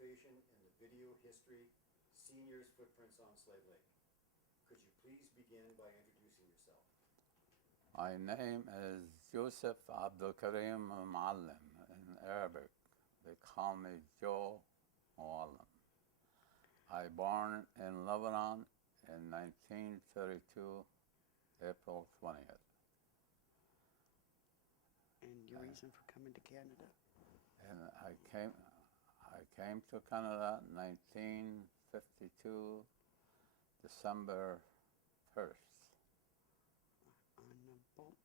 participation in the video history Seniors Footprints on Slave Lake. Could you please begin by introducing yourself? My name is Yusuf Abdul Karim Mouallem in Arabic. They call me Joe Mouallem. I born in Lebanon in 1932, April 20th. And your reason for coming to Canada? And I came to Canada in 1952, December 1st. On a boat?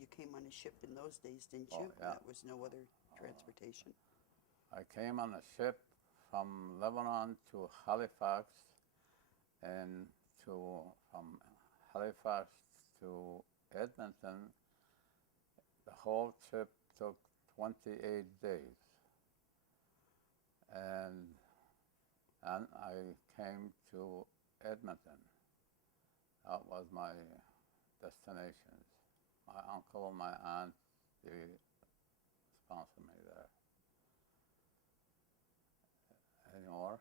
You came on a ship in those days, didn't you? Oh, yeah. That was no other transportation. I came on a ship from Lebanon to Halifax, and from Halifax to Edmonton. The whole trip took 28 days, and I came to Edmonton. That was my destination. My uncle and my aunt, they sponsored me there. Any more?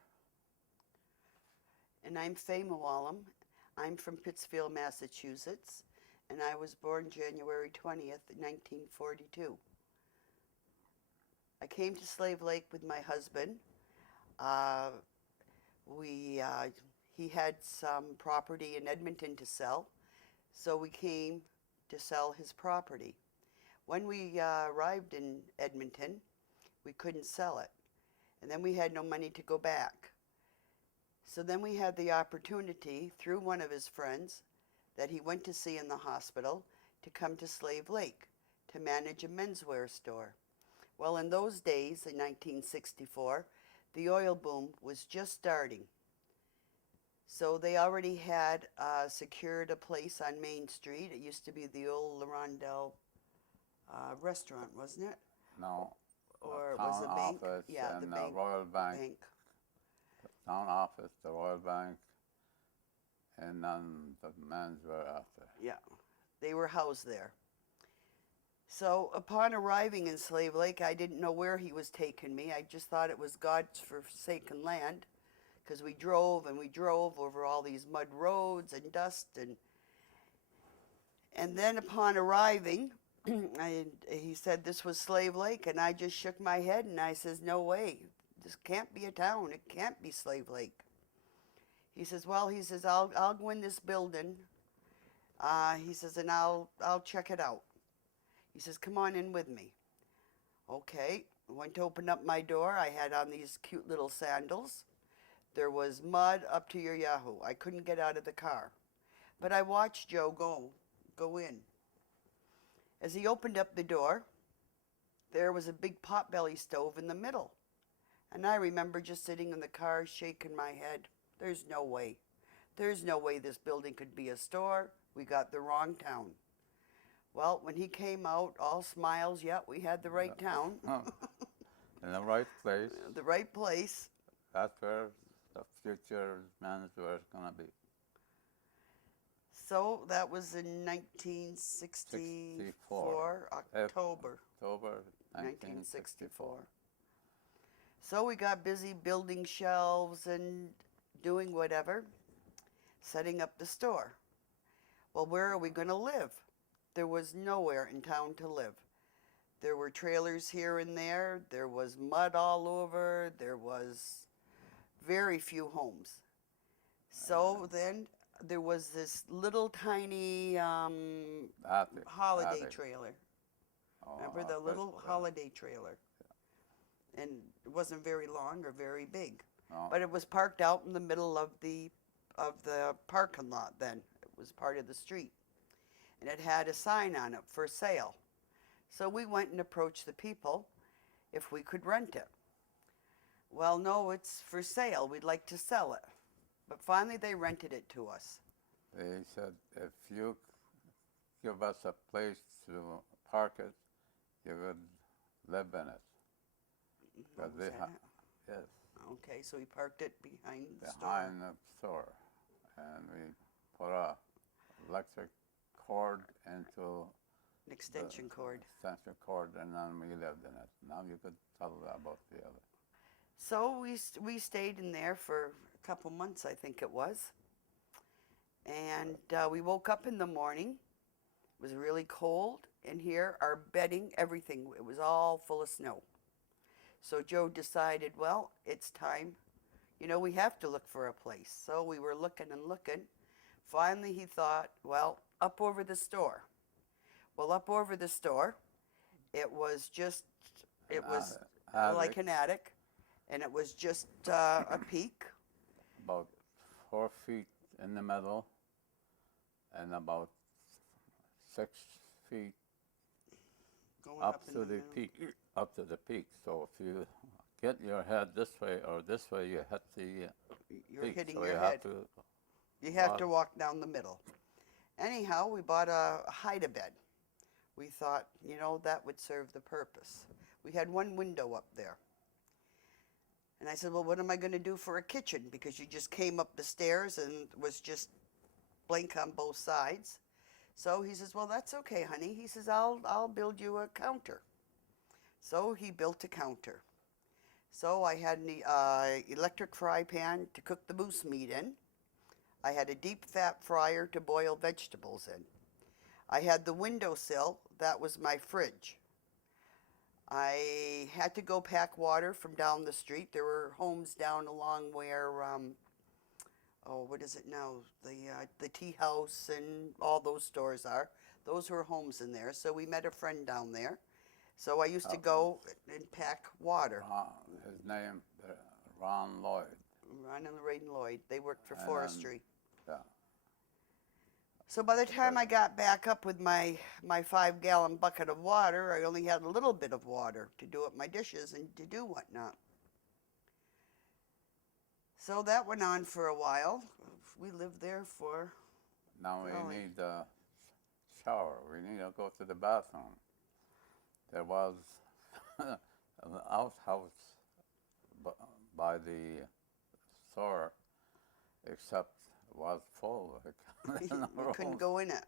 And I'm Fay Mouallem. I'm from Pittsfield, Massachusetts, and I was born January 20th, 1942. I came to Slave Lake with my husband. He had some property in Edmonton to sell, so we came to sell his property. When we arrived in Edmonton, we couldn't sell it, and then we had no money to go back. So then we had the opportunity, through one of his friends that he went to see in the hospital, to come to Slave Lake to manage a menswear store. Well, in those days, in 1964, the oil boom was just starting. So they already had secured a place on Main Street. It used to be the old La Rondelle restaurant, wasn't it? No. Or it the was town a bank? office Yeah, and the bank. Royal Bank. Bank. The town office, the Royal Bank, and then the menswear after. Yeah, they were housed there. So upon arriving in Slave Lake, I didn't know where he was taking me. I just thought it was God's forsaken land, because we drove and we drove over all these mud roads and dust. And then upon arriving, he said this was Slave Lake, and I just shook my head and I says, no way, this can't be a town, it can't be Slave Lake. He says, well, he says, I'll go in this building, he says, and I'll check it out. He says, come on in with me. Okay, I went to open up my door. I had on these cute little sandals. There was mud up to your yahoo. I couldn't get out of the car. But I watched Joe go in. As he opened up the door, there was a big potbelly stove in the middle. And I remember just sitting in the car shaking my head. There's no way. There's no way this building could be a store. We got the wrong town. Well, when he came out, all smiles, yeah, we had the right town. In the right place. The right place. That's where the future menswear is going to be. So that was in 1964, October. October 1964. So we got busy building shelves and doing whatever, setting up the store. Well, where are we going to live? There was nowhere in town to live. There were trailers here and there. There was mud all over. There was very few homes. So then there was this little tiny holiday trailer. Oh, Remember the little holiday trailer? And it wasn't very long or very big. No. But it was parked out in the middle of the parking lot then. It was part of the street. And it had a sign on it, for sale. So we went and approached the people if we could rent it. Well, no, it's for sale. We'd like to sell it. But finally they rented it to us. They said, if you give us a place to park it, you would live in it. What was that? Yes. Okay, so we parked it behind the store. Behind the store. And we put a electric cord into extension cord. Extension cord, and then we lived in it. Now you could tell about the other. So we stayed in there for a couple months, I think it was. And we woke up in the morning. It was really cold in here. Our bedding, everything, it was all full of snow. So Joe decided, well, it's time. You know, we have to look for a place. So we were looking and looking. Finally, he thought, well, up over the store. Well, up over the store, it was like an attic, and it was just a peak. About 4 feet in the middle, and about 6 feet Going up in to the middle. peak. Up to the peak. So if you get your head this way or this way, you hit the You're peak. hitting So your you head. have to. You have to walk down the middle. Anyhow, we bought a hide-a-bed. We thought, you know, that would serve the purpose. We had one window up there. And I said, well, what am I going to do for a kitchen? Because you just came up the stairs and it was just blank on both sides. So he says, well, that's okay, honey. He says, I'll build you a counter. So he built a counter. So I had an electric fry pan to cook the moose meat in. I had a deep fat fryer to boil vegetables in. I had the windowsill, that was my fridge. I had to go pack water from down the street. There were homes down along where, what is it now? The tea house and all those stores are. Those were homes in there. So we met a friend down there. So I used to go and pack water. His name, Ron Lloyd. Ron and Lorraine Lloyd. They worked for And, forestry. Yeah. So by the time I got back up with my 5-gallon bucket of water, I only had a little bit of water to do up my dishes and to do whatnot. So that went on for a while. We lived there for... Now we need a shower. We need to go to the bathroom. There was an outhouse by the store, except it was full. we couldn't go in it.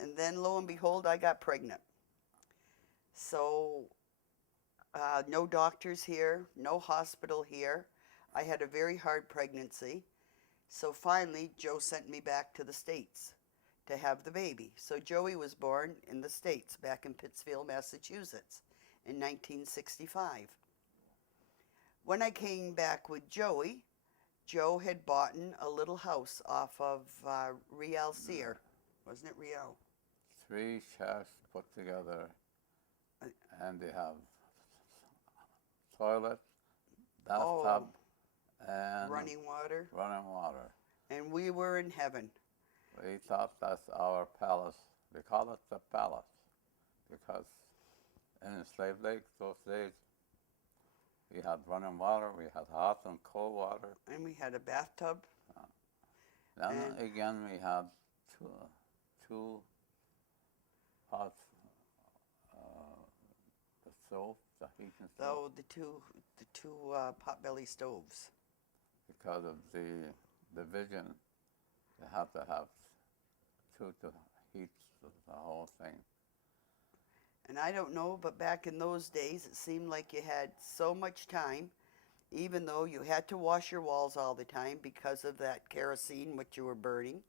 And then lo and behold, I got pregnant. So no doctors here, no hospital here. I had a very hard pregnancy. So finally, Joe sent me back to the States to have the baby. So Joey was born in the States, back in Pittsfield, Massachusetts, in 1965. When I came back with Joey, Joe had bought a little house off of Riel Sear. Wasn't it Riel? 3 shacks put together, and they have toilet, bathtub, and running water. running water. And we were in heaven. We thought that's our palace. We call it the palace because in Slave Lake those days we had running water, we had hot and cold water. And we had a bathtub. Then again we had two hot the stove, the heating stove. Oh, the two potbelly stoves. Because of the division, you have to have 2 to heat the whole thing. And I don't know, but back in those days, it seemed like you had so much time, even though you had to wash your walls all the time because of that kerosene which you were burning.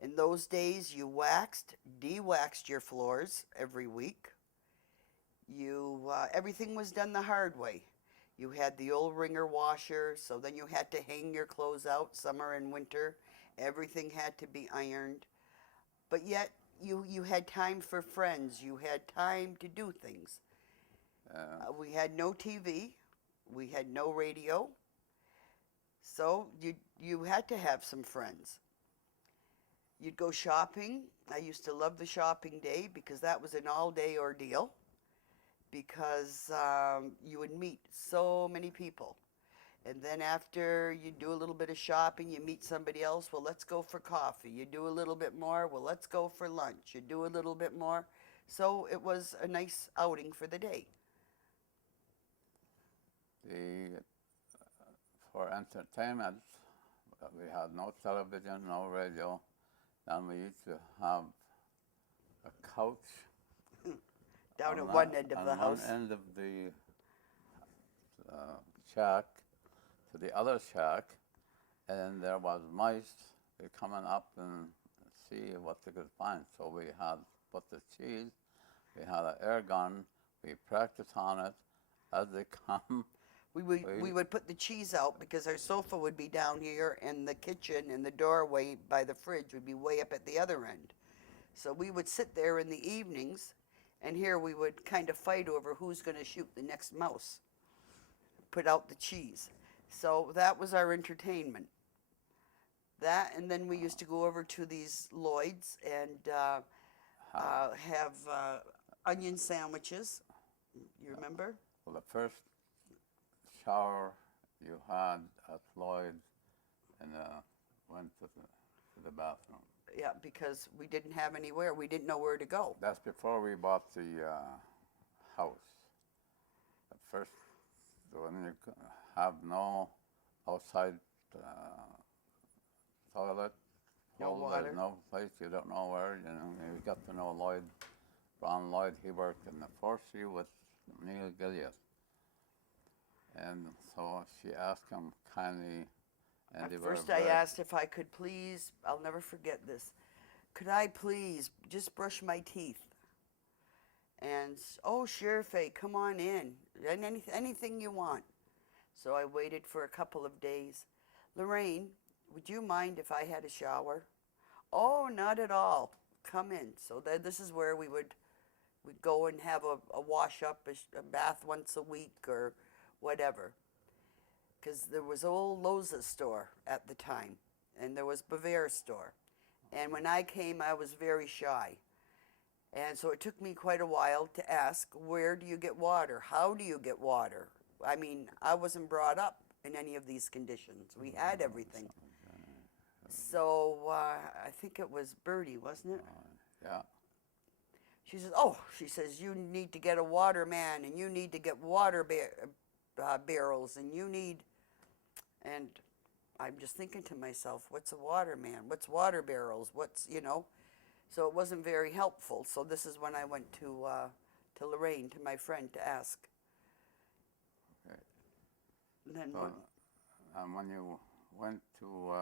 In those days, you de-waxed your floors every week. Everything was done the hard way. You had the old wringer washer, so then you had to hang your clothes out summer and winter. Everything had to be ironed. But yet, you had time for friends. You had time to do things. We had no TV. We had no radio. So you had to have some friends. You'd go shopping. I used to love the shopping day because that was an all-day ordeal. Because you would meet so many people. And then after you do a little bit of shopping, you meet somebody else. Well, let's go for coffee. You do a little bit more. Well, let's go for lunch. You do a little bit more. So it was a nice outing for the day. For entertainment, we had no television, no radio. Then we used to have a couch Down on at one end of the on house. one end of the shack to the other shack, and there was mice coming up and see what they could find. So we had put the cheese, we had an air gun, we practiced on it as they come. We would put the cheese out because our sofa would be down here and the kitchen and the doorway by the fridge would be way up at the other end. So we would sit there in the evenings, and here we would kind of fight over who's going to shoot the next mouse, put out the cheese. So that was our entertainment. That, and then we used to go over to these Lloyd's and have onion sandwiches. You remember? Well, the first shower you had at Lloyd's and went to the bathroom. Yeah, because we didn't have anywhere. We didn't know where to go. That's before we bought the house. At first, when you have no outside toilet, No well, water. there's no place, you don't know where, you know, you got to know Lloyd, Ron Lloyd, he worked in the forestry with Neil Gilliatt. And so she asked him kindly, and At they were first I very- asked if I could please, I'll never forget this, could I please just brush my teeth? And, oh, sure, Fay, come on in, and anything you want. So I waited for a couple of days. Lorraine, would you mind if I had a shower? Oh, not at all. Come in. So this is where we'd go and have a wash up, a bath once a week or whatever. Because there was old Loza's store at the time, and there was Bavaria store. And when I came, I was very shy. And so it took me quite a while to ask, where do you get water? How do you get water? I mean, I wasn't brought up in any of these conditions. We had everything. So I think it was Bertie, wasn't it? Yeah. She says, oh, she says, you need to get a water man, and you need to get water barrels, and you need, and I'm just thinking to myself, what's a water man? What's water barrels? What's, you know? So it wasn't very helpful. So this is when I went to Lorraine, to my friend, to ask. Okay. And then So, and when you went to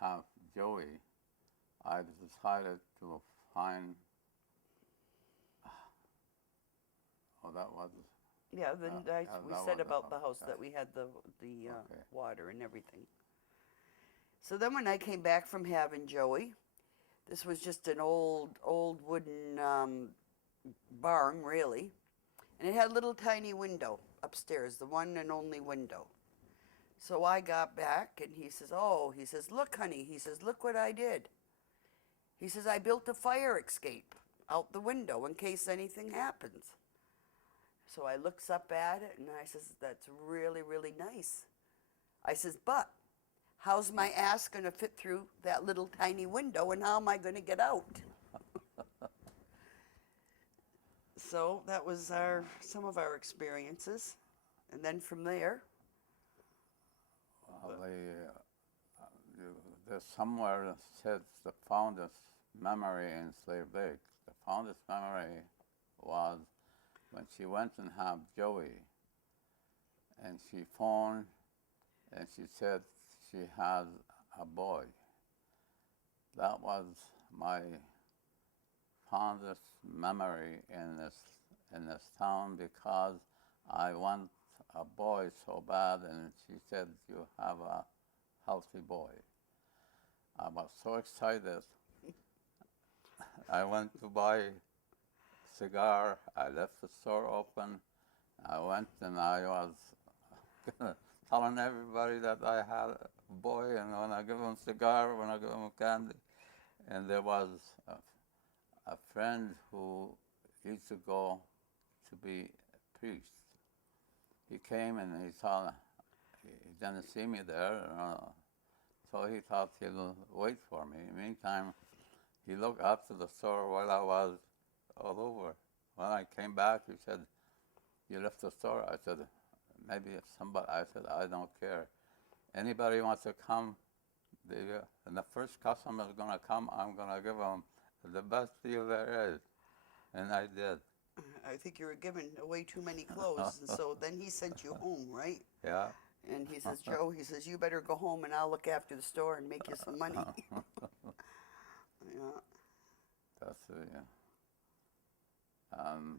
have Joey, I decided to find. Oh, that was. yeah, then we that said was about the house, house yeah. that we had the Okay. water and everything. So then when I came back from having Joey, this was just an old wooden barn, really. And it had a little tiny window upstairs, the one and only window. So I got back, and he says, oh, he says, look, honey, he says, look what I did. He says, I built a fire escape out the window in case anything happens. So I looks up at it, and I says, that's really, really nice. I says, but how's my ass going to fit through that little tiny window, and how am I going to get out? So that was some of our experiences. And then from there, Well, there's somewhere that says the fondest memory in Slave Lake. The fondest memory was when she went and had Joey, and she phoned, and she said she had a boy. That was my fondest memory in this town, because I want a boy so bad, and she said, you have a healthy boy. I was so excited. I went to buy cigar. I left the store open. I went and I was telling everybody that I had a boy, and when I give him a cigar, when I give him candy. And there was a friend who used to go to be a priest. He came and he didn't see me there, so he thought he'll wait for me. In the meantime, he looked after the store while I was all over. When I came back, he said, you left the store? I said, maybe if somebody, I said, I don't care. Anybody wants to come, and the first customer is going to come, I'm going to give them the best deal there is. And I did. I think you were giving away too many clothes, and so then he sent you home, right? Yeah. And he says, Joe, he says, you better go home and I'll look after the store and make you some money. Yeah. That's yeah. Um,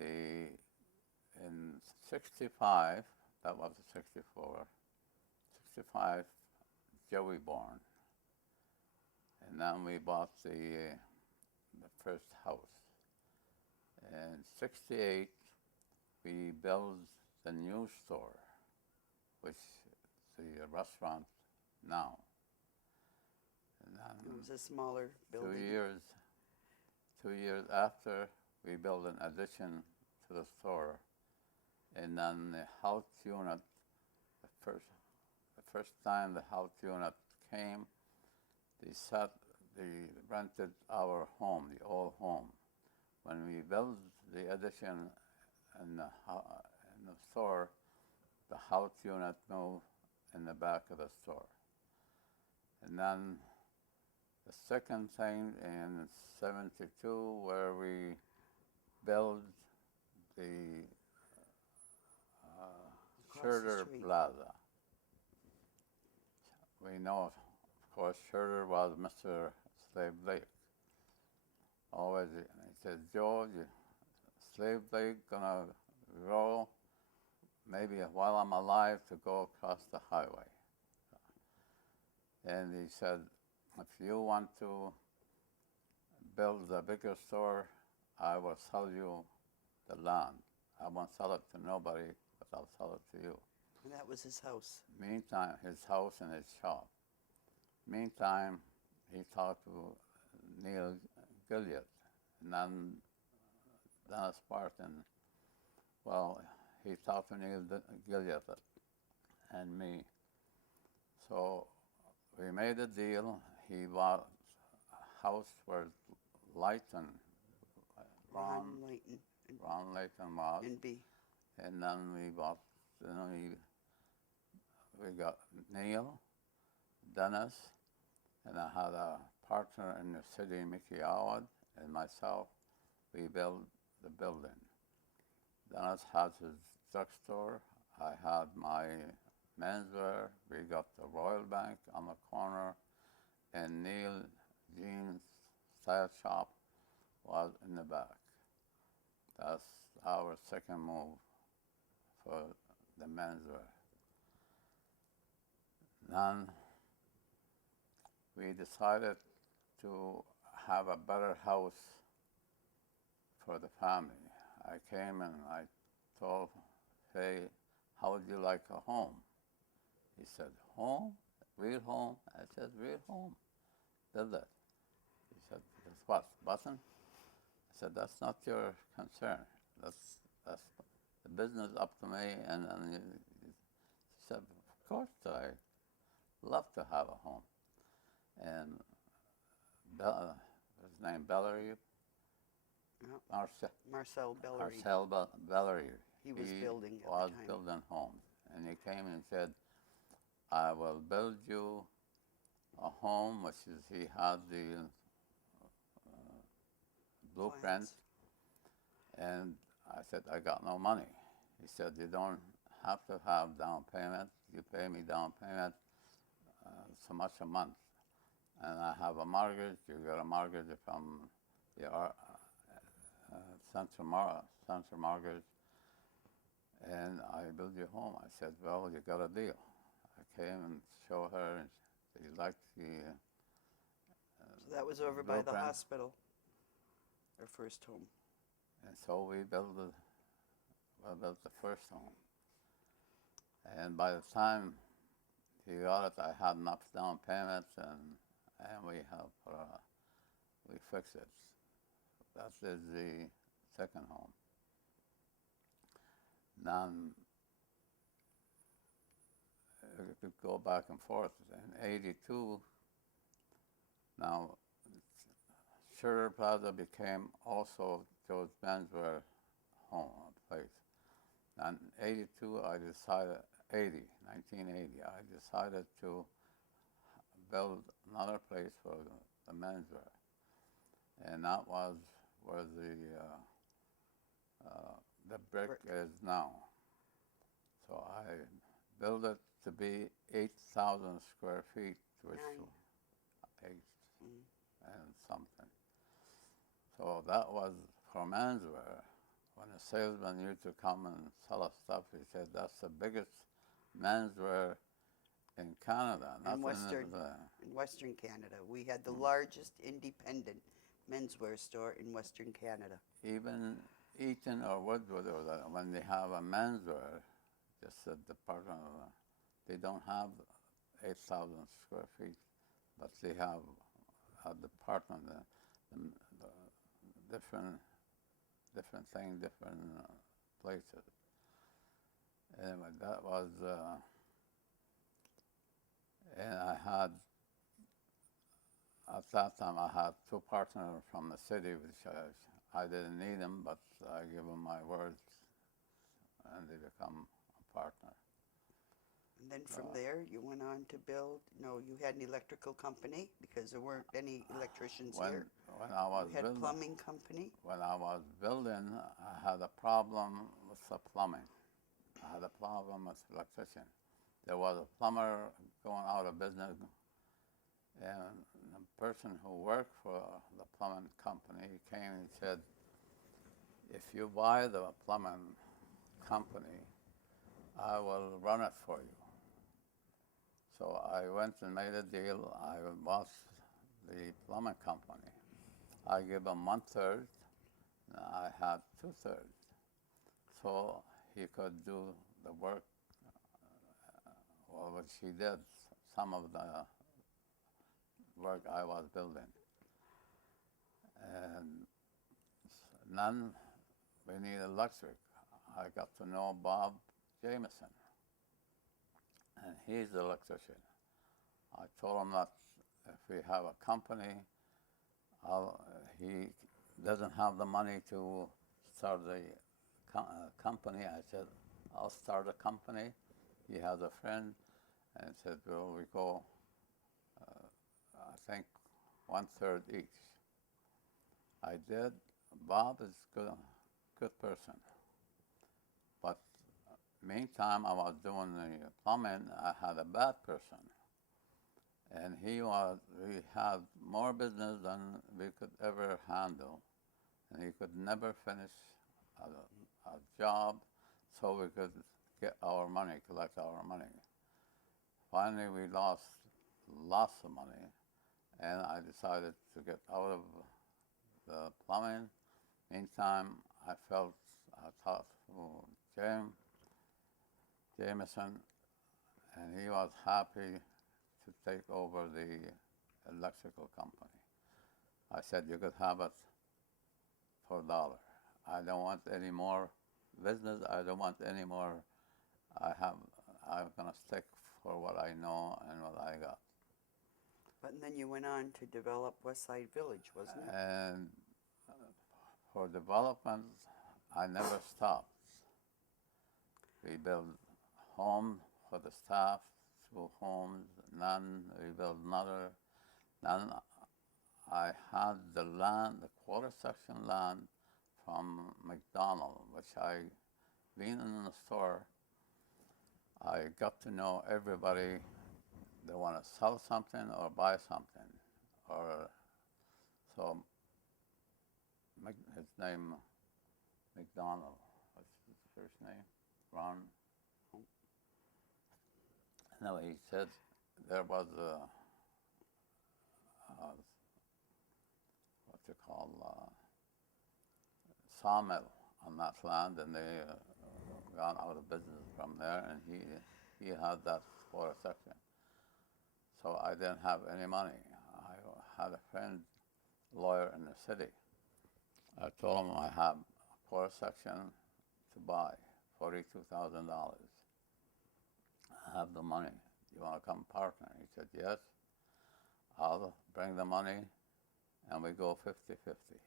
in 65, that was 64, 65, Joey born. And then we bought the first house. In 68, we built the new store, which is the restaurant now. And It then was a smaller building. 2 years after, we built an addition to the store. And then the house unit, the first time the house unit came, they rented our home, the old home. When we built the addition in the store, the house unit moved in the back of the store. And then the second thing in 72, where we built the Across the Schroeder street. Plaza. We know, of course, Schroeder was Mr. Slave Blake. Always, he said, Joe, Slave Blake gonna grow, maybe while I'm alive, to go across the highway. And he said, if you want to build a bigger store, I will sell you the land. I won't sell it to nobody, but I'll sell it to you. And that was his house. Meantime, his house and his shop. Meantime, he talked to Neil Gilliard, and then Dennis Barton. Well, he talked to Neil Gilliard and me. So we made a deal. He bought a house where Leighton, Ron Layton Ron Leighton was, and B. and then we bought, we got Neil, Dennis, and I had a partner in the city, Mickey Awad, and myself. We built the building. Dennis had his drugstore. I had my menswear. We got the Royal Bank on the corner, and Neil Jean's style shop was in the back. That's our second move for the menswear. Then we decided to have a better house for the family. I came and I told Fay, how would you like a home? He said, home? Real home? I said, real home. Build it. He said, that's what, button? I said, that's not your concern. That's the business up to me. And then he said, of course I love to have a home. And his name Bellery, Yep. Marcel Bellery. Marcel Bellery. He was building at was the time. building homes. And he came and said, I will build you a home, which is, he had the blueprint. Plans. And I said, I got no money. He said, you don't have to have down payment. You pay me down payment so much a month. And I have a mortgage. You got a mortgage from the Central Mortgage. And I built you home. I said, well, you got a deal. I came and showed her, and she liked the So that was over by the blueprint. hospital. Our first home. And so we built the first home. And by the time he got it, I had enough down payments, and we fixed it. That is the second home. Then we could go back and forth. In 82, now Schroeder Plaza became also Joe's menswear home place. And in 1980, I decided to build another place for the menswear, and that was where the brick is now. So I built it to be 8,000 square feet, which Nine. 8 and something. So that was for menswear. When a salesman used to come and sell us stuff, he said, that's the biggest menswear in Canada. In Western Canada. We had the largest independent menswear store in Western Canada. Even Eaton or Woodwood, or when they have a menswear, just the department, they don't have 8,000 square feet, but they have a department, the different thing, different places. Anyway, that was, and I had, at that time, I had two partners from the city, which I didn't need them, but I give them my words, and they become a partner. And then from there, you went on to build, you had an electrical company because there weren't any electricians here. When I was You had a building, plumbing company. when I was building, I had a problem with the plumbing. I had a problem with electrician. There was a plumber going out of business, and the person who worked for the plumbing company came and said, if you buy the plumbing company, I will run it for you. So I went and made a deal. I bought the plumbing company. I give him 1/3, and I had 2/3. So he could do the work, well, which he did, some of the work I was building. And then we need electric. I got to know Bob Jameson, and he's the electrician. I told him that if we have a company, he doesn't have the money to start the company. I said, I'll start a company. He has a friend, and said, well, we go, I think, 1/3 each. I did. Bob is good person. But meantime, I was doing the plumbing. I had a bad person, and we had more business than we could ever handle, and he could never finish a job, so we could get our money, collect our money. Finally, we lost lots of money, and I decided to get out of the plumbing. Meantime, I thought, Jameson, and he was happy to take over the electrical company. I said, you could have it for $1. I don't want any more business. I don't want any more. I'm gonna stick for what I know and what I got. But then you went on to develop Westside Village, wasn't it? And for development, I never stopped. We built homes for the staff, 2 homes, then we built another. Then I had the land, the quarter section land from McDonald, which being in the store, I got to know everybody. They want to sell something or buy something, so his name, McDonald, what's his first name? Ron. No, he said there was what you call sawmill on that land, and they gone out of business from there, and he had that quarter section. So I didn't have any money. I had a friend, lawyer in the city. I told him I have a quarter section to buy, $42,000. I have the money. You want to come partner? He said, yes. I'll bring the money, and we go 50-50.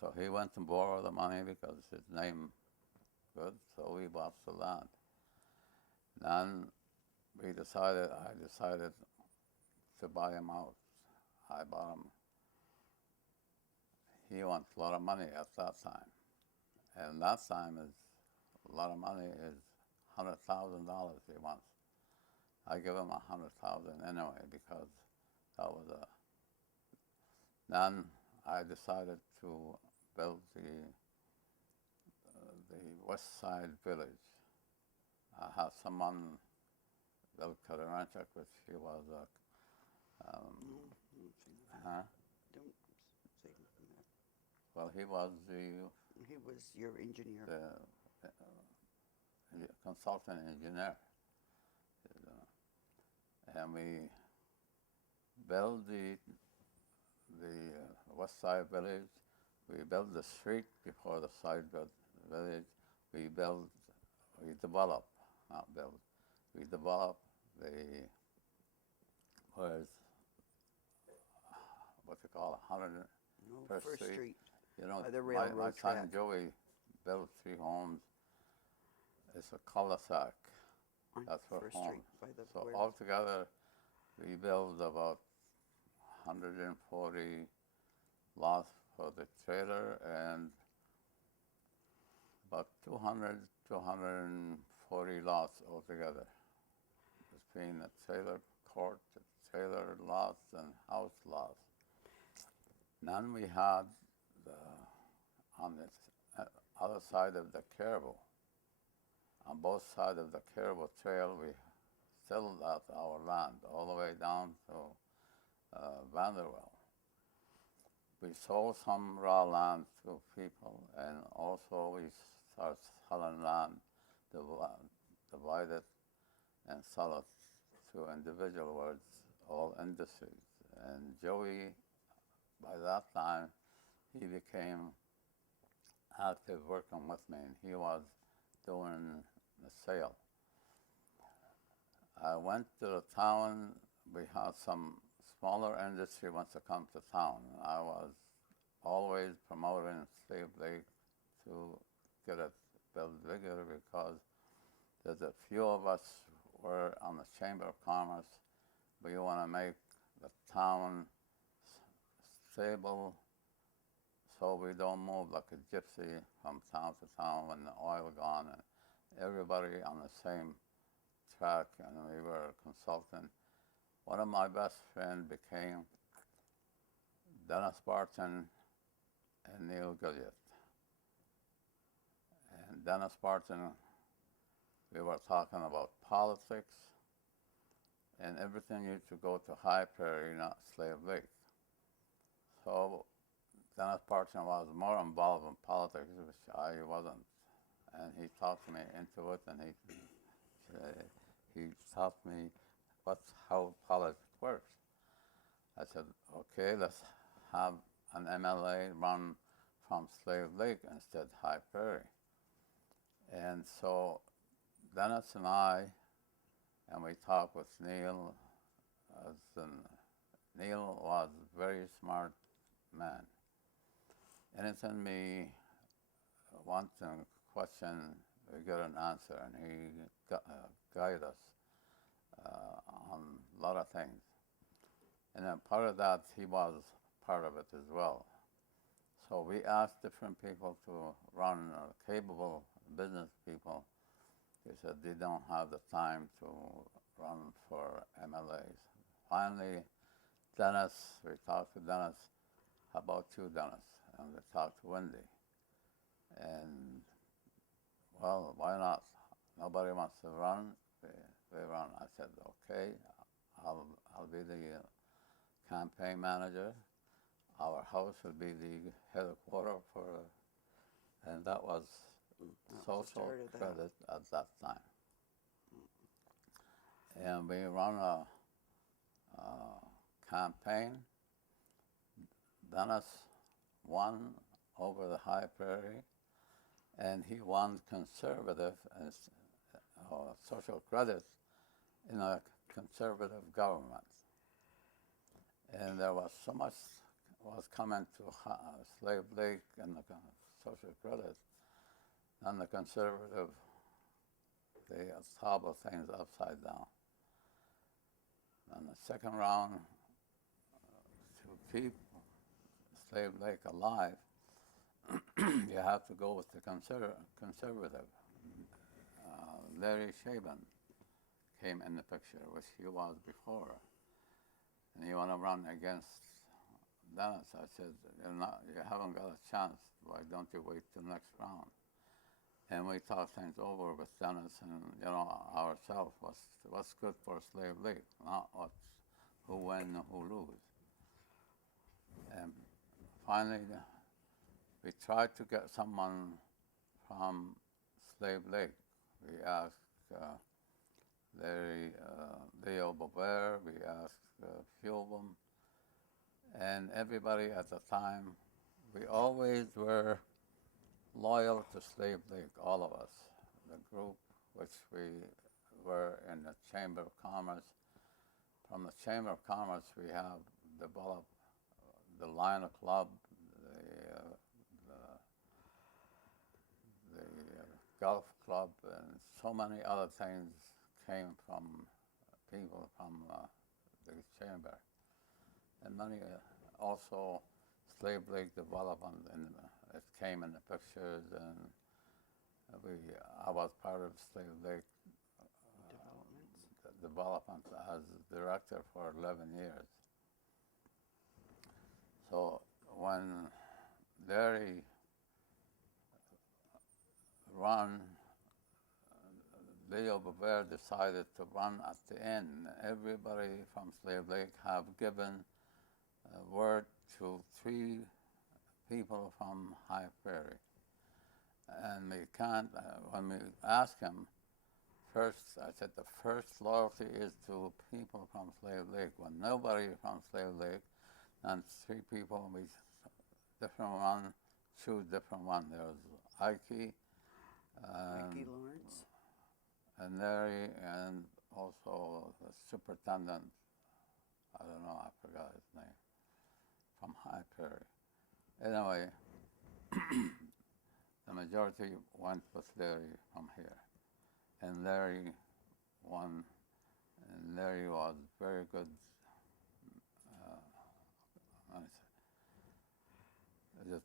So he went to borrow the money because his name good, so we bought the land. Then I decided to buy him out. I bought him. He wants a lot of money at that time. And that time is a lot of money is $100,000 he wants. I give him $100,000 anyway because that was a. Then I decided to build the Westside village. I had someone build Karamanchak, which he was a. Huh? Don't say nothing there. Well, he was the He was your engineer. Consultant engineer. And we built the West Side village. We built the street before the side village. We developed, not built. We developed the, where's, what you call it, 100 No, First First Street. Street. You know, By the my railroad son track. Joey built 3 homes. It's a cul-de-sac. On That's for First home. Street by the So warehouse. altogether, we built about 140 lots for the trailer and about 200, 240 lots altogether between the trailer court, the trailer lots, and house lots. Then we had on the other side of the Caribou, on both sides of the Caribou Trail, we settled out our land all the way down to Vanderbilt. We sold some raw land to people, and also we started selling land, divide it, and sell it to individuals, all industries. And Joey, by that time, he became active working with me, and he was doing the sale. I went to the town. We had some smaller industry wants to come to town. I was always promoting Slave Lake to get it built bigger because there's a few of us were on the Chamber of Commerce. We want to make the town stable so we don't move like a gypsy from town to town when the oil gone and everybody on the same track, and we were consulting. One of my best friends became Dennis Barton and Neil Gilliott. And Dennis Barton, we were talking about politics, and everything used to go to High Prairie, not Slave Lake. So Dennis Barton was more involved in politics, which I wasn't. And he talked me into it, and he taught me how politics works. I said, okay, let's have an MLA run from Slave Lake instead High Prairie. And so Dennis and I, and we talked with Neil. Neil was a very smart man. Anything we want to question, we get an answer, and he guided us on a lot of things. And then part of that, he was part of it as well. So we asked different people to run, capable business people. They said they don't have the time to run for MLAs. Finally, Dennis, we talked to Dennis, how about you, Dennis? And we talked to Wendy. And, well, why not? Nobody wants to run, we run. I said, okay, I'll be the campaign manager. Our house will be the headquarters for, and that was social credit at that time. And we run a campaign. Dennis won over the High Prairie, and he won conservative and social credit in a conservative government. And there was so much was coming to Slave Lake and the social credit, and the conservative, they toppled things upside down. And the second round, to keep Slave Lake alive, you have to go with the conservative. Larry Shaban came in the picture, which he was before. And you want to run against Dennis? I said, you haven't got a chance. Why don't you wait till next round? And we talked things over with Dennis and ourselves. What's good for Slave Lake, not who win and who lose. And finally, we tried to get someone from Slave Lake. We asked Leo Bover, we asked a few of them, and everybody at the time, we always were loyal to Slave Lake, all of us. The group, which we were in the Chamber of Commerce. From the Chamber of Commerce, we have developed the Liner Club, the Golf Club, and so many other things came from people from the Chamber. And many also Slave Lake development, and it came in the pictures, and I was part of Slave Lake development as director for 11 years. So when Larry run, Leo Bover decided to run at the end. Everybody from Slave Lake have given word to 3 people from High Prairie. And we can't, when we asked him, first, I said the first loyalty is to people from Slave Lake. When nobody from Slave Lake, and 3 people, we different one, choose different one. There's Ike, Lawrence, and Larry, and also the superintendent, I don't know, I forgot his name, from High Prairie. Anyway, the majority went with Larry from here. And Larry won, and Larry was very good.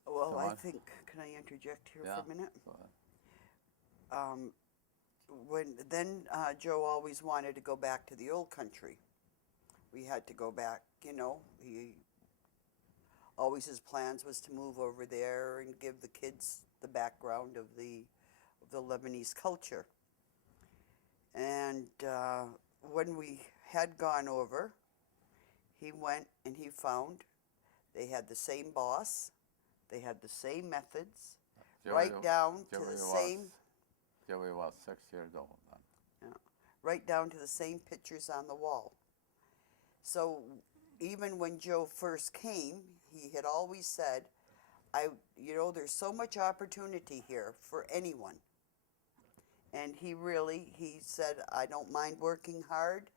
well, I think, can I interject here for a minute? Go ahead. Joe always wanted to go back to the old country. We had to go back, he always, his plans was to move over there and give the kids the background of the Lebanese culture. And when we had gone over, he went and he found they had the same boss, they had the same methods, right down to the same. Joey was 6 years old then. Yeah, right down to the same pictures on the wall. So even when Joe first came, he had always said, there's so much opportunity here for anyone. And he said, I don't mind working hard,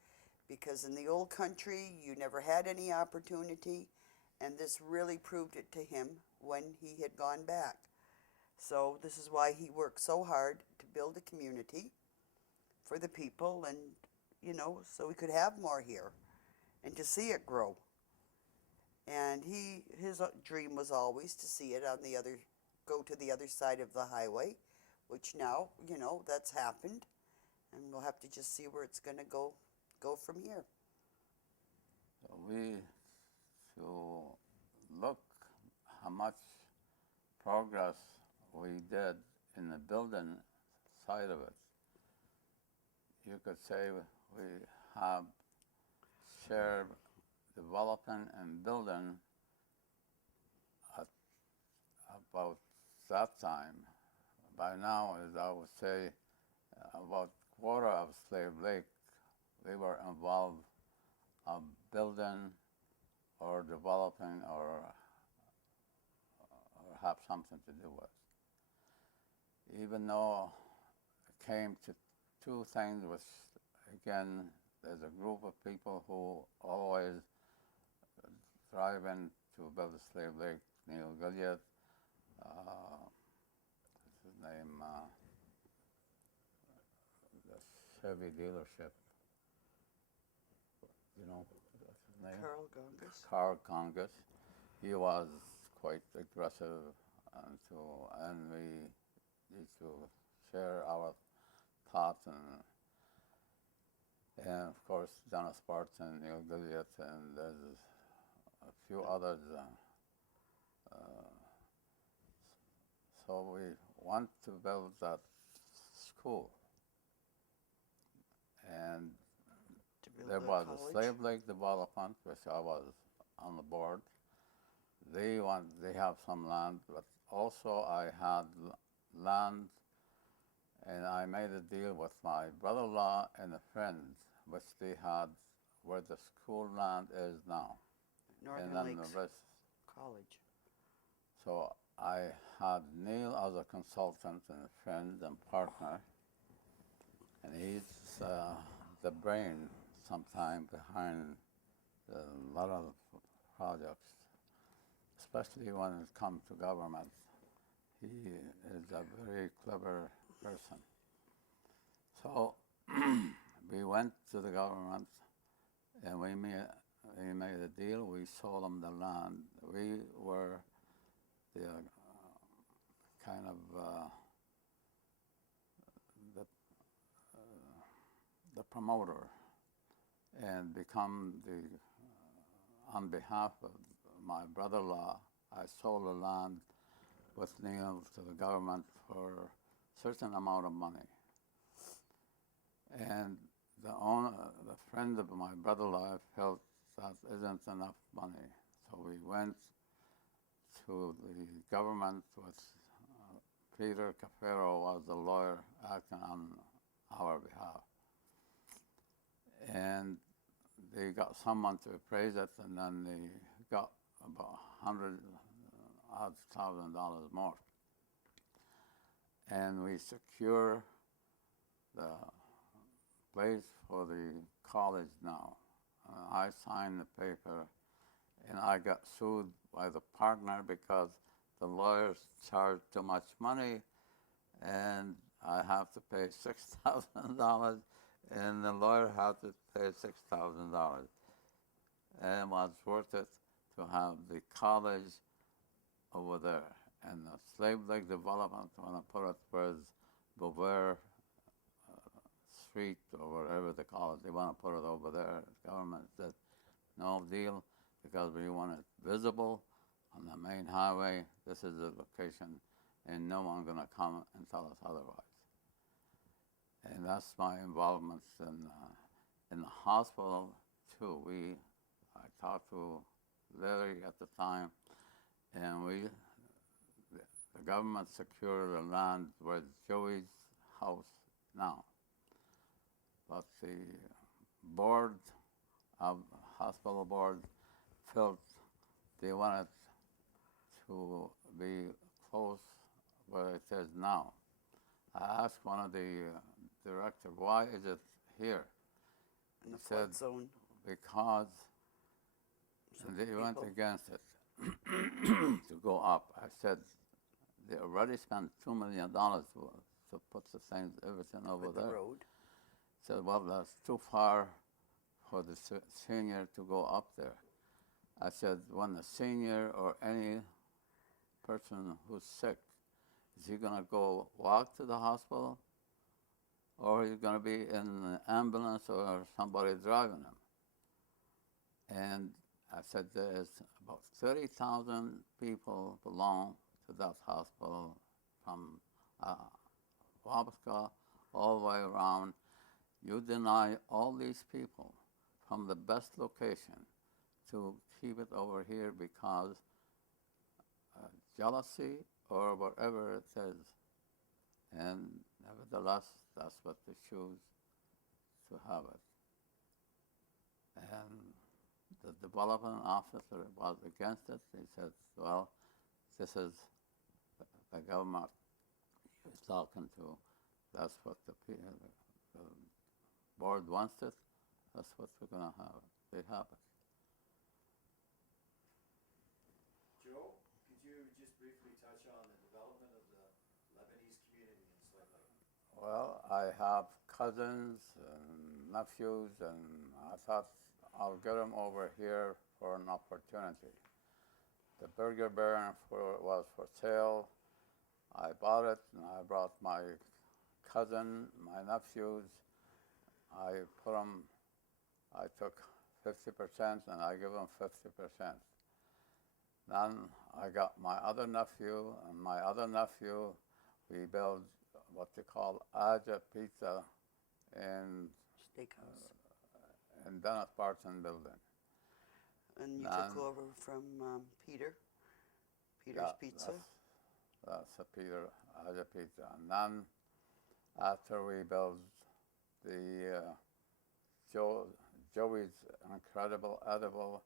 because in the old country, you never had any opportunity, and this really proved it to him when he had gone back. So this is why he worked so hard to build a community for the people, and, so we could have more here and to see it grow. And his dream was always to see it go to the other side of the highway, which now, that's happened, and we'll have to just see where it's going to go from here. So to look how much progress we did in the building side of it, you could say we have shared development and building at about that time. By now, as I would say, about a quarter of Slave Lake, we were involved in building or developing or have something to do with. Even though it came to 2 things, which again, there's a group of people who always drive in to build a Slave Lake. Neil Gilliard, what's his name, the Chevy dealership. you know, what's his name? Carl Gongus. Carl Congress. He was quite aggressive, and we used to share our thoughts, and of course Dennis Bartz and Neil Gilliott, and there's a few others. So we want to build that school, and To build there a was a college. Slave Lake development, which I was on the board. They have some land, but also I had land, and I made a deal with my brother-in-law and a friend, which they had where the school land is now, and Northern then Lakes the rest. College. So I had Neil as a consultant and a friend and partner, and he's the brain sometime behind a lot of projects, especially when it comes to government. He is a very clever person. So we went to the government and we made a deal. We sold them the land. We were the kind of the promoter and become the on behalf of my brother-in-law, I sold the land with Neil to the government for a certain amount of money. And the friend of my brother-in-law felt that isn't enough money. So we went to the government with Peter Cafero was the lawyer acting on our behalf. And they got someone to appraise it, and then they got about $100,000 more. And we secure the place for the college now. I signed the paper, and I got sued by the partner because the lawyers charged too much money, and I have to pay $6,000, and the lawyer had to pay $6,000. And it was worth it to have the college over there. And the Slave Lake development, when I put it was Beauvoir Street or whatever they call it, they want to put it over there. The government said, no deal, because we want it visible on the main highway. This is the location, and no one's going to come and tell us otherwise. And that's my involvement in the hospital too. I talked to Larry at the time, and the government secured the land where Joey's house now. But the board of hospital board felt they wanted to be close where it is now. I asked one of the director, why is it here? In the He flood said, zone. because Some they went people- against it to go up. I said, they already spent $2 million to put the things, everything over with the there. road. Said, well, that's too far for the senior to go up there. I said, when the senior or any person who's sick, is he going to go walk to the hospital? Or he's going to be in an ambulance or somebody driving him? And I said, there's about 30,000 people belong to that hospital from Wabasca all the way around. You deny all these people from the best location to keep it over here because jealousy or whatever it is. And nevertheless, that's what they choose to have it. And the development officer was against it. He said, well, this is the government is talking to. That's what the board wants it. That's what we're going to have. They have it. Joe, could you just briefly touch on the development of the Lebanese community in Slave Lake? Well, I have cousins and nephews, and I thought I'll get them over here for an opportunity. The burger barn was for sale. I bought it and I brought my cousin, my nephews. I took 50% and I give them 50%. Then I got my other nephew and my other nephew. We built what they call Aja Pizza in Steakhouse. Dennis Barton building. And you Then- took over from Peter's Yeah, Pizza. That's a Peter Aja Pizza. And then after we built the Joey's Incredible Edible,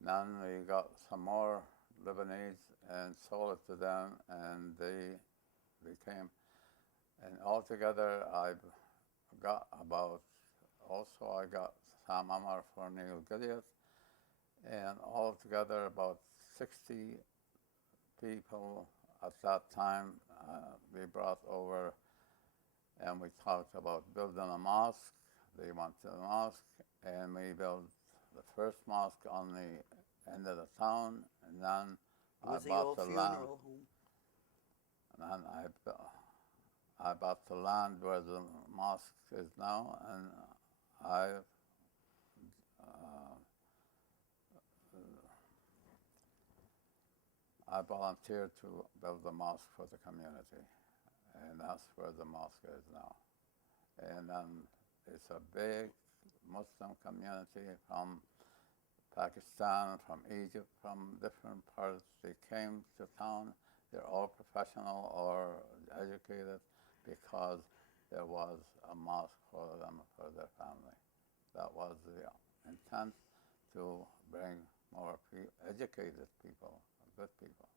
then we got some more Lebanese and sold it to them, and they became, and altogether I got I got Sam Amar for Neil Gilead, and altogether about 60 people at that time we brought over, and we talked about building a mosque. They wanted a mosque, and we built the first mosque on the end of the town, and then It was I the old bought the land. funeral home. And then I bought the land where the mosque is now, and I volunteered to build the mosque for the community, and that's where the mosque is now. And then it's a big Muslim community from Pakistan, from Egypt, from different parts. They came to town. They're all professional or educated because there was a mosque for them, for their family. That was the intent, to bring more educated people, good people.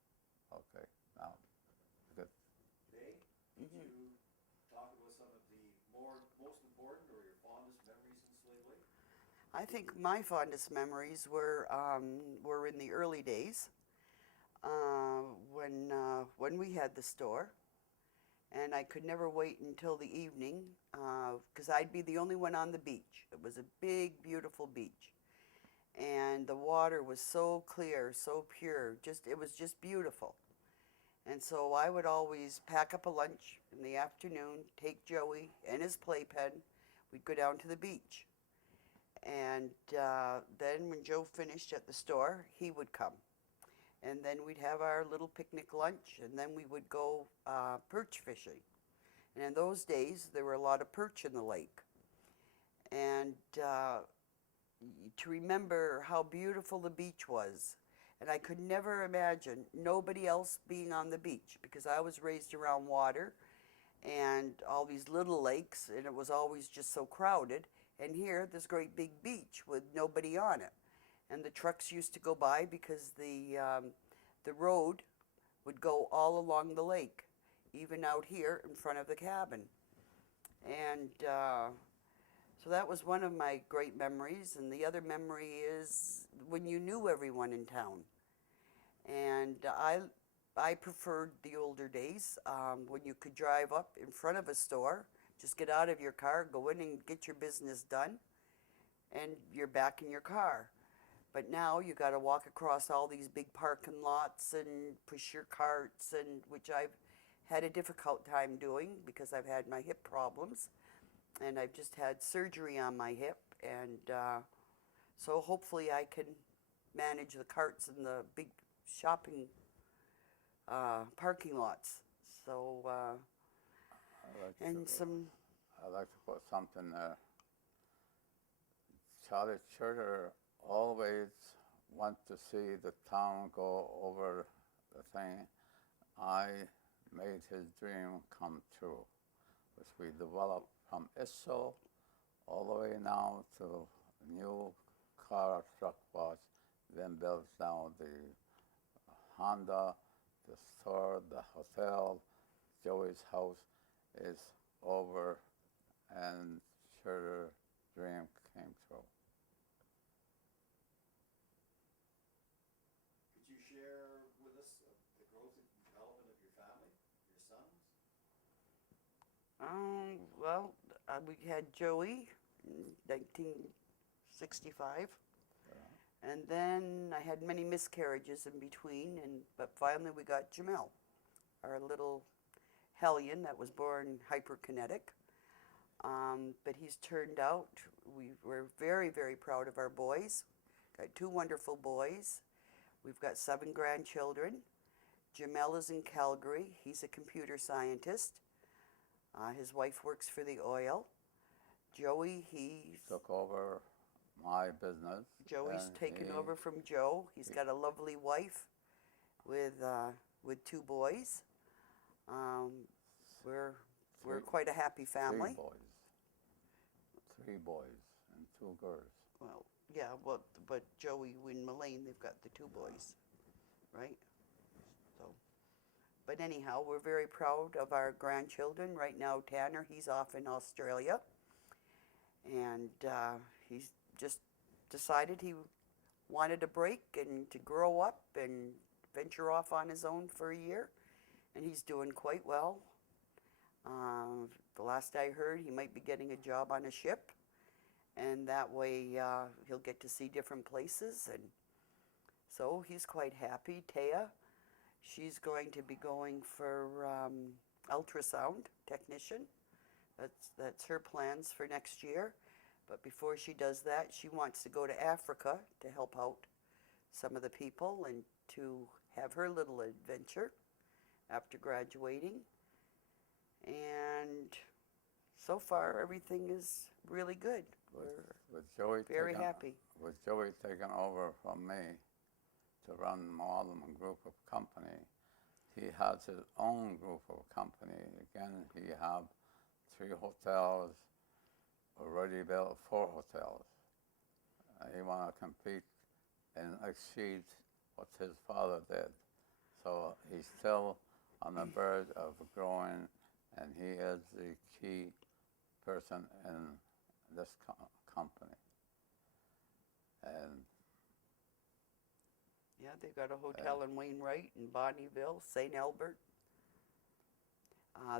Okay, now, good. Fay, could you talk about some of the most important or your fondest memories in Slave Lake? I think my fondest memories were in the early days when we had the store, and I could never wait until the evening because I'd be the only one on the beach. It was a big, beautiful beach, and the water was so clear, so pure. It was just beautiful. And so I would always pack up a lunch in the afternoon, take Joey and his playpen. We'd go down to the beach. And then when Joe finished at the store, he would come. And then we'd have our little picnic lunch, and then we would go perch fishing. And in those days, there were a lot of perch in the lake. And to remember how beautiful the beach was, and I could never imagine nobody else being on the beach because I was raised around water and all these little lakes, and it was always just so crowded. And here, this great big beach with nobody on it. And the trucks used to go by because the road would go all along the lake, even out here in front of the cabin. And so that was one of my great memories. And the other memory is when you knew everyone in town. And I preferred the older days when you could drive up in front of a store, just get out of your car, go in and get your business done, and you're back in your car. But now you got to walk across all these big parking lots and push your carts, and which I've had a difficult time doing because I've had my hip problems, and I've just had surgery on my hip, and so hopefully I can manage the carts and the big shopping parking lots. So and some. I'd like to put something there. Charlie Churcher always want to see the town go over the thing. I made his dream come true, which we developed from ISO all the way now to new car truck wash, then built now the Honda, the store, the hotel, Joey's house is over, and Schroeder's dream came true. Could you share with us the growth and development of your family, your sons? Well, we had Joey in 1965, And then I had many miscarriages in between, but finally we got Jamel, our little hellion that was born hyperkinetic. But he's turned out, we're very, very proud of our boys. Got 2 wonderful boys. We've got 7 grandchildren. Jamel is in Calgary. He's a computer scientist. His wife works for the oil. Joey, he took over my business. Joey's taken over from Joe. He's got a lovely wife with 2 boys. We're quite a happy family. 3 boys and 2 girls. Well, yeah, but Joey and Melaine, they've got the 2 boys, right? So, but anyhow, we're very proud of our grandchildren. Right now, Tanner, he's off in Australia, and he's just decided he wanted a break and to grow up and venture off on his own for a year, and he's doing quite well. The last I heard, he might be getting a job on a ship, and that way he'll get to see different places, and so he's quite happy. Taya, she's going to be going for ultrasound technician. That's her plans for next year. But before she does that, she wants to go to Africa to help out some of the people and to have her little adventure after graduating. And so far, everything is really good. With Joey very happy. With Joey taking over from me to run Mouallem Group of Company, he has his own group of company. Again, he have 3 hotels, already built 4 hotels. He want to compete and exceed what his father did. So he's still on the verge of growing, and he is the key person in this company. And yeah, they've got a hotel in Wainwright and Bonnyville, St. Albert.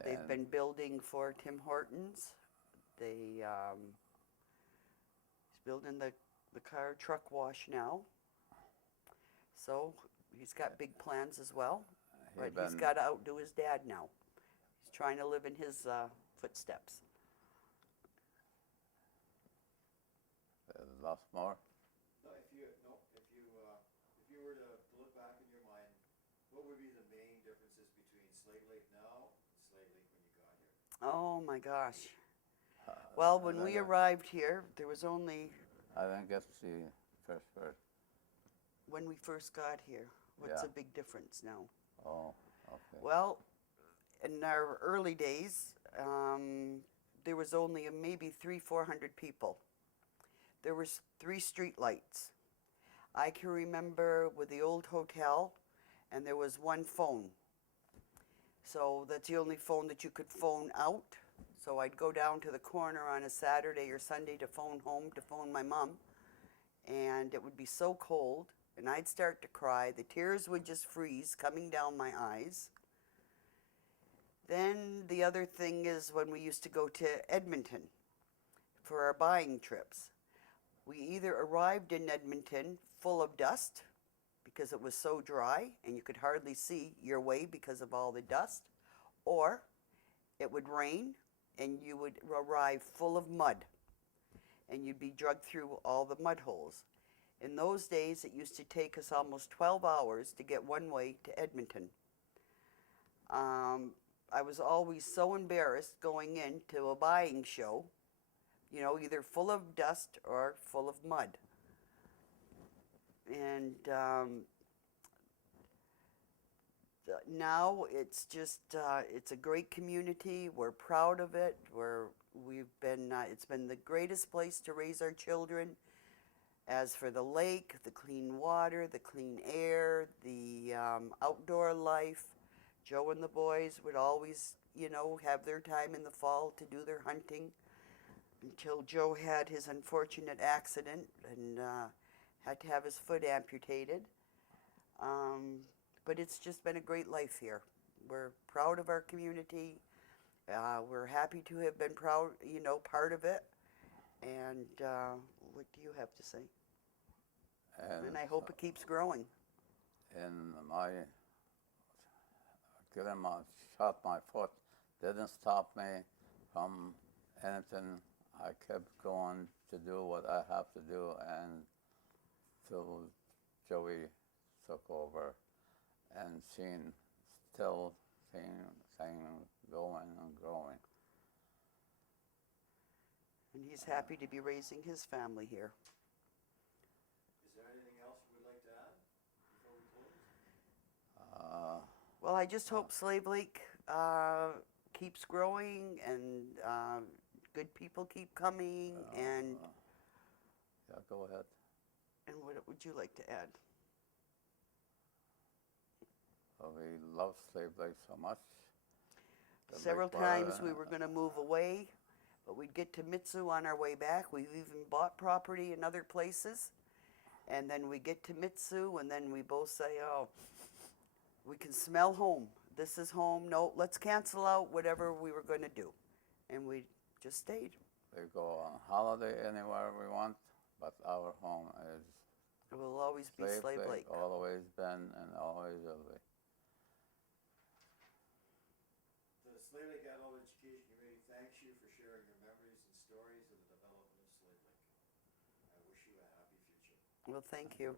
They've been building for Tim Hortons. He's building the car truck wash now. So he's got big plans as well. But he's got to outdo his dad now. He's trying to live in his footsteps. Lots more? No, if you were to look back in your mind, what would be the main differences between Slave Lake now and Slave Lake when you got here? Oh my gosh. Well, when we arrived here, there was only... I didn't get the first word. When we first got here, what's the big difference now? Oh, okay. Well, in our early days, there was only maybe 300-400 people. There was 3 street lights. I can remember with the old hotel, and there was 1 phone. So that's the only phone that you could phone out. So I'd go down to the corner on a Saturday or Sunday to phone home, to phone my mom, and it would be so cold, and I'd start to cry. The tears would just freeze coming down my eyes. Then the other thing is when we used to go to Edmonton for our buying trips. We either arrived in Edmonton full of dust because it was so dry and you could hardly see your way because of all the dust, or it would rain and you would arrive full of mud and you'd be dragged through all the mud holes. In those days, it used to take us almost 12 hours to get one way to Edmonton. I was always so embarrassed going into a buying show, you know, either full of dust or full of mud. And now it's just, it's a great community. We're proud of it. It's been the greatest place to raise our children. As for the lake, the clean water, the clean air, the outdoor life, Joe and the boys would always, you know, have their time in the fall to do their hunting until Joe had his unfortunate accident and had to have his foot amputated. But it's just been a great life here. We're proud of our community. We're happy to have been proud, you know, part of it. And what do you have to say? And I hope it keeps growing. in my getting my shot my foot didn't stop me from anything. I kept going to do what I have to do, and till Joey took over and still seeing things going and growing. And he's happy to be raising his family here. Is there anything else you would like to add before we close? Well, I just hope Slave Lake keeps growing and good people keep coming. And Yeah, go ahead. what would you like to add? We love Slave Lake so much. The Several lake times water, we were going to move away, but we'd get to Mitsu on our way back. We've even bought property in other places. And then we get to Mitsu, and then we both say, oh, we can smell home. This is home. No, let's cancel out whatever we were going to do. And we just stayed. we go on holiday anywhere we want, but our home is It will always be Slave Lake. always been and always will be. The Slave Lake Adult Education Committee thanks you for sharing your memories and stories of the development of Slave Lake. I wish you a happy future. Well, thank you.